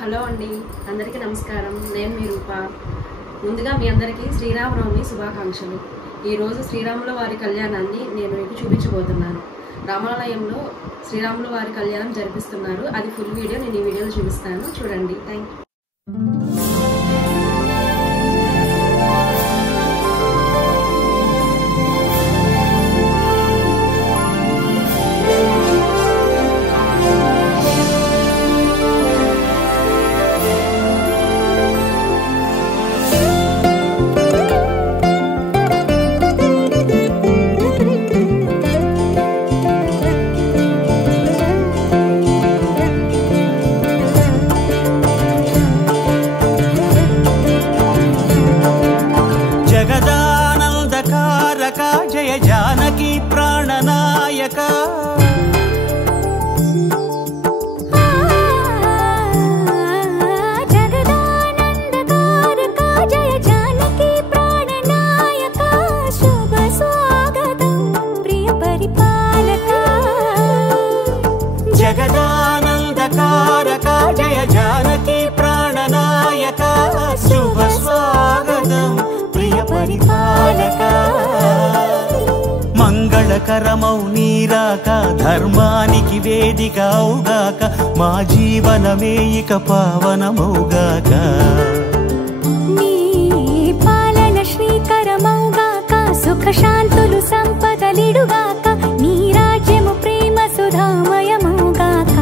Hello అండి, అందరికీ నమస్కారం. నేను మీ రూప. ముందుగా మీ అందరికీ శ్రీరామనవమి శుభాకాంక్షలు. ఈరోజు శ్రీరాముల వారి కళ్యాణాన్ని నేను మీకు చూపించబోతున్నాను. రామాలయంలో శ్రీరాముల వారి కళ్యాణం జరిపిస్తున్నారు. అది ఫుల్ వీడియో నేను ఈ వీడియోలో చూపిస్తాను, చూడండి. Thank you. जय जानकी प्राणनायक जगदानंदकारक जय जानकी प्राणनायक शुभ स्वागतं प्रिय परिपालक जगदानंदकारक जय जानकी प्राणनायक शुभ स्वागतं प्रिय परिपालक మంగళకరమౌ నీరాక ధర్మానికి వేదిక అవుగాక మా జీవనమే ఇక పావనమౌగాక నీ పాలన శ్రీకరమౌగాక సుఖ శాంతులు సంపదలిడుగాక నీ రాజ్యము ప్రేమ సుధామయమౌగాక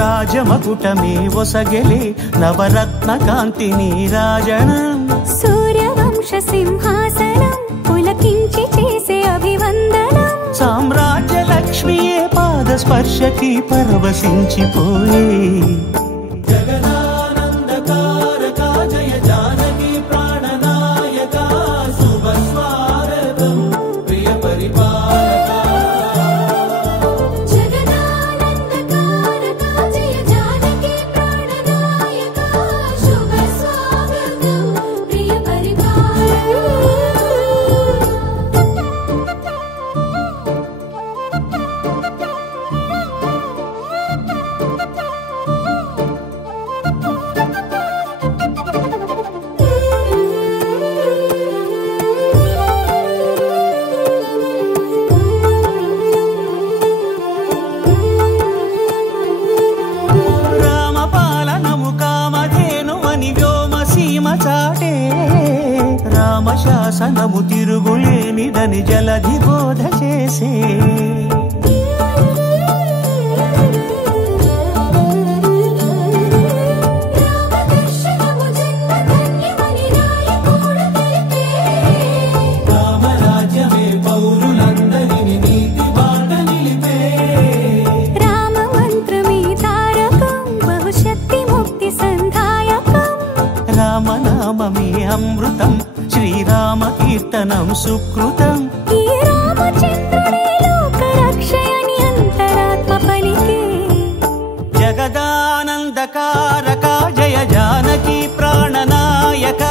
రాజమకుటమే ఒసగెలే నవరత్న కాంతి నీరాజనం సూర్యవంశ సింహాసనం పులకించి చేసే అభివందనం సామ్రాజ్య లక్ష్మియే పాద స్పర్శకి పరవశించిపోయే జగదానందకారక జయ జానకి ప్రాణనాయక శుభ స్వాగతం ప్రియ పరిపాలక రామశాసనము తిరుగులేనిదని జలధి బోధ చేసే రామరాజ్యమే పౌరులందరిని నీతి బాట నిలిపే రామ మంత్రమే తారకం బహుశక్తి ముక్తి సంధాయకం రామనామమే అమృతం శ్రీరామ కీర్తనం సుకృతం ఈ రామచంద్రుడే లోక రక్షయని అంతరాత్మ పలికే జగదానందకారక జయ జానకి ప్రాణనాయక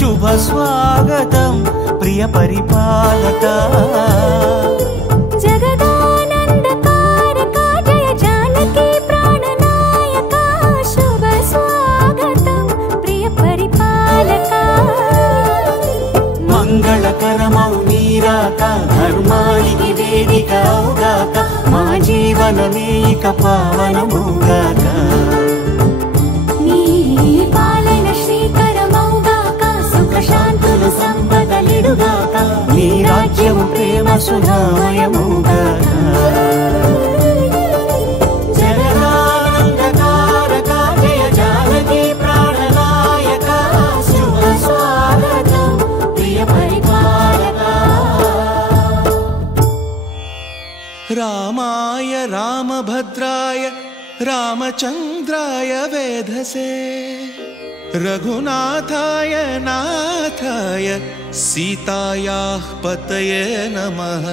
శుభ స్వాగతం ప్రియ పరిపాలక జగదానందకారక జయ జానకి ప్రాణనాయక శుభ స్వాగతం ప్రియ పరిపాలక మంగళకరమౌ నీరాక ధర్మానికి వేదిక అవుగాక మా జీవనమే ఇక పావనముగాక. నీ పాలన శ్రీకరమౌగాక, సుఖ శాంతులు సంపదలిడుగాక, నీ రాజ్యము ప్రేమ సుధామయముగాక. జగదానందకారక జయ జానకి ప్రాణనాయక, శుభ స్వాగతం ప్రియ పరిపాలక. రామాయ రామభద్రాయ రామచంద్రాయ వేధసే, రఘునాథాయ నాథాయ సీతాయాః పతయే నమః.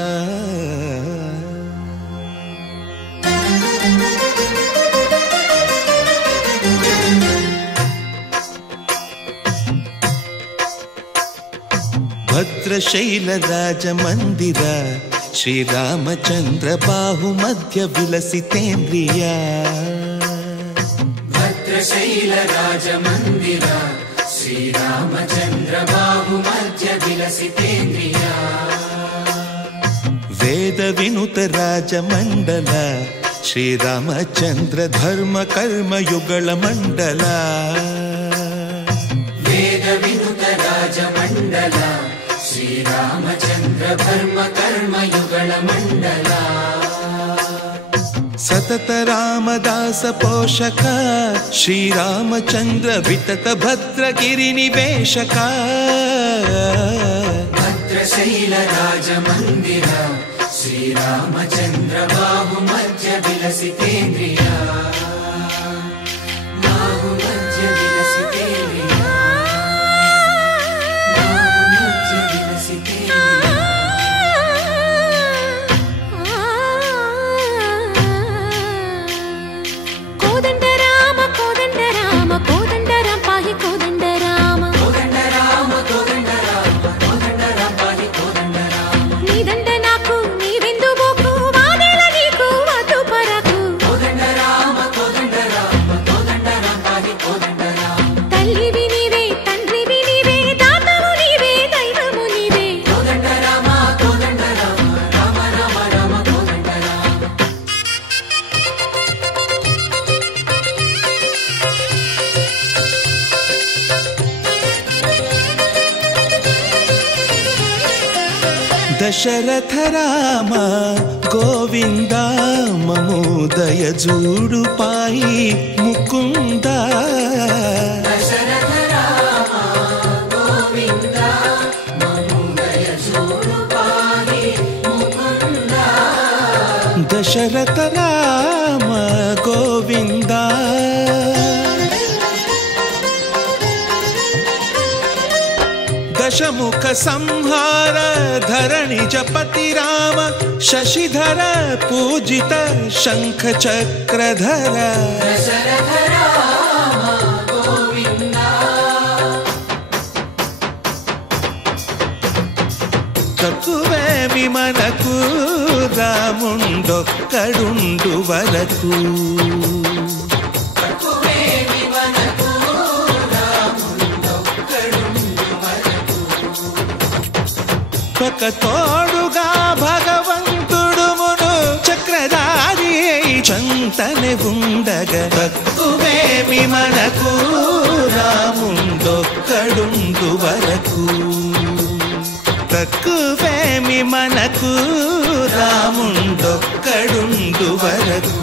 భద్రశైలరాజమందిర శ్రీరామచంద్ర బాహుమధ్య విలసితేంద్రియ. భద్రశైలరాజమందిర శ్రీరామచంద్ర బాహుమధ్య విలసితేంద్రియ. వేద వినుత రాజమండల శ్రీరామచంద్ర ధర్మ కర్మ యుగళ మండల. వేద వినుత రాజమండల శ్రీరామచంద్ర ధర్మ కర్మ యుగళ మండల. సతత రామదాస పోషక శ్రీరామచంద్ర వితత భద్రగిరి నివేశక. భద్రశైల రాజమందిర శ్రీరామచంద్ర బాహుమధ్య విలసితేంద్రియ. బాహుమధ్య విలసితేంద్రియ. బాహుమధ్య విలసితేంద్రియ. కోదండ రామ కోదండ రామ కోదండ రామ పాహి కోదండ రామ. కోదండ రామ కోదండ రామ కోదండ రామ పాహి కోదండ రామ. నీదండ నాకు నీవెందు బోకు, వాదేల నీకు వద్దు పరకు. కోదండ రామ కోదండ రామ కోదండ రామ పాహి కోదండ రామ. తల్లివి నీవే తండ్రివి నీవే దాతవు నీవే దైవము నీవే. కోదండ రామ కోదండ రామ రామ రామ రామ కోదండ రామ. దశరథ రామ గోవింద మము దయజూడు పాయి ముకుంద. దశరథ రామ గోవింద మము దయచూడు పాహి ముకుంద. దశరథ రామ గోవింద. దశముఖ సంహార ధరణి జపతి రామ శశిధర పూజిత శంఖ చక్రధర. దశరథ రామ గోవింద. తక్కువేమి మనకు రాముండొక్కడుండు వరకు. తక్కువేమి మనకు రాముండొక్కడుండు వరకు. ఒక తోడుగా భగవంతుడుమును చక్రధారి చంతనే ఉండగా. తక్కువేమి మనకు రాముండొక్కడుండు వరకు. తక్కువేమి మనకు రాముండొక్కడుండు వరకు.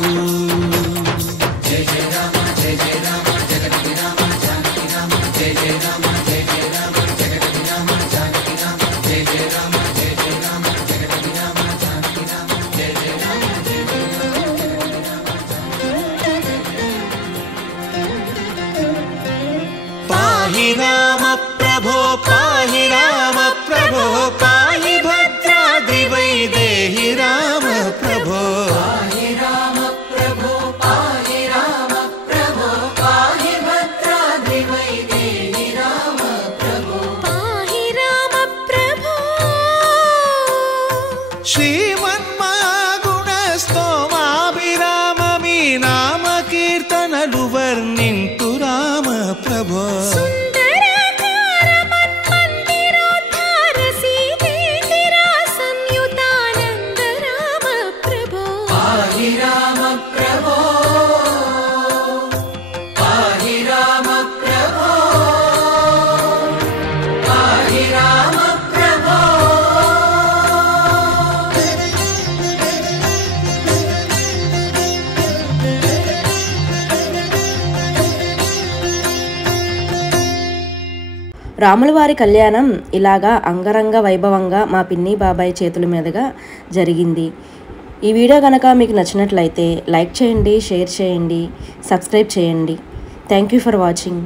జయ జయ రామ జయ జయ రామ జగతి రామ జానకి రామ జయ జయ రామ జయ జయ రామ జగతి రామ జానకి రామ జయ జయ రామ జయ జయ రామ జగతి రామ జానకి రామ జయ జయ రామ జయ జయ రామ జగతి రామ జానకి రామ. పాహి రామ ప్రభో పాహి రామ ప్రభో పాహి భద్రాద్రి వైదేహి రామ ప్రభో. పాహి రామ ప్రభో పాహి రామ ప్రభో పాహి భద్రాద్రి వైదేహి రామ ప్రభో. పాహి రామ ప్రభో. శ్రీమన్మాగుణ స్తోమాభిరామ మీ నామ కీర్తనలు వర్ణింతు రామ ప్రభో. సుందరాకార మన్మందిరోద్ధార సీతేందిరా సంయుతానంద రామ ప్రభో. పాహి రామ ప్రభో రాములవారి కళ్యాణం ఇలాగా అంగరంగ వైభవంగా మా పిన్ని బాబాయ్ చేతుల మీదుగా జరిగింది. ఈ వీడియో కనుక మీకు నచ్చినట్లయితే లైక్ చేయండి, షేర్ చేయండి, సబ్స్క్రైబ్ చేయండి. Thank you for watching.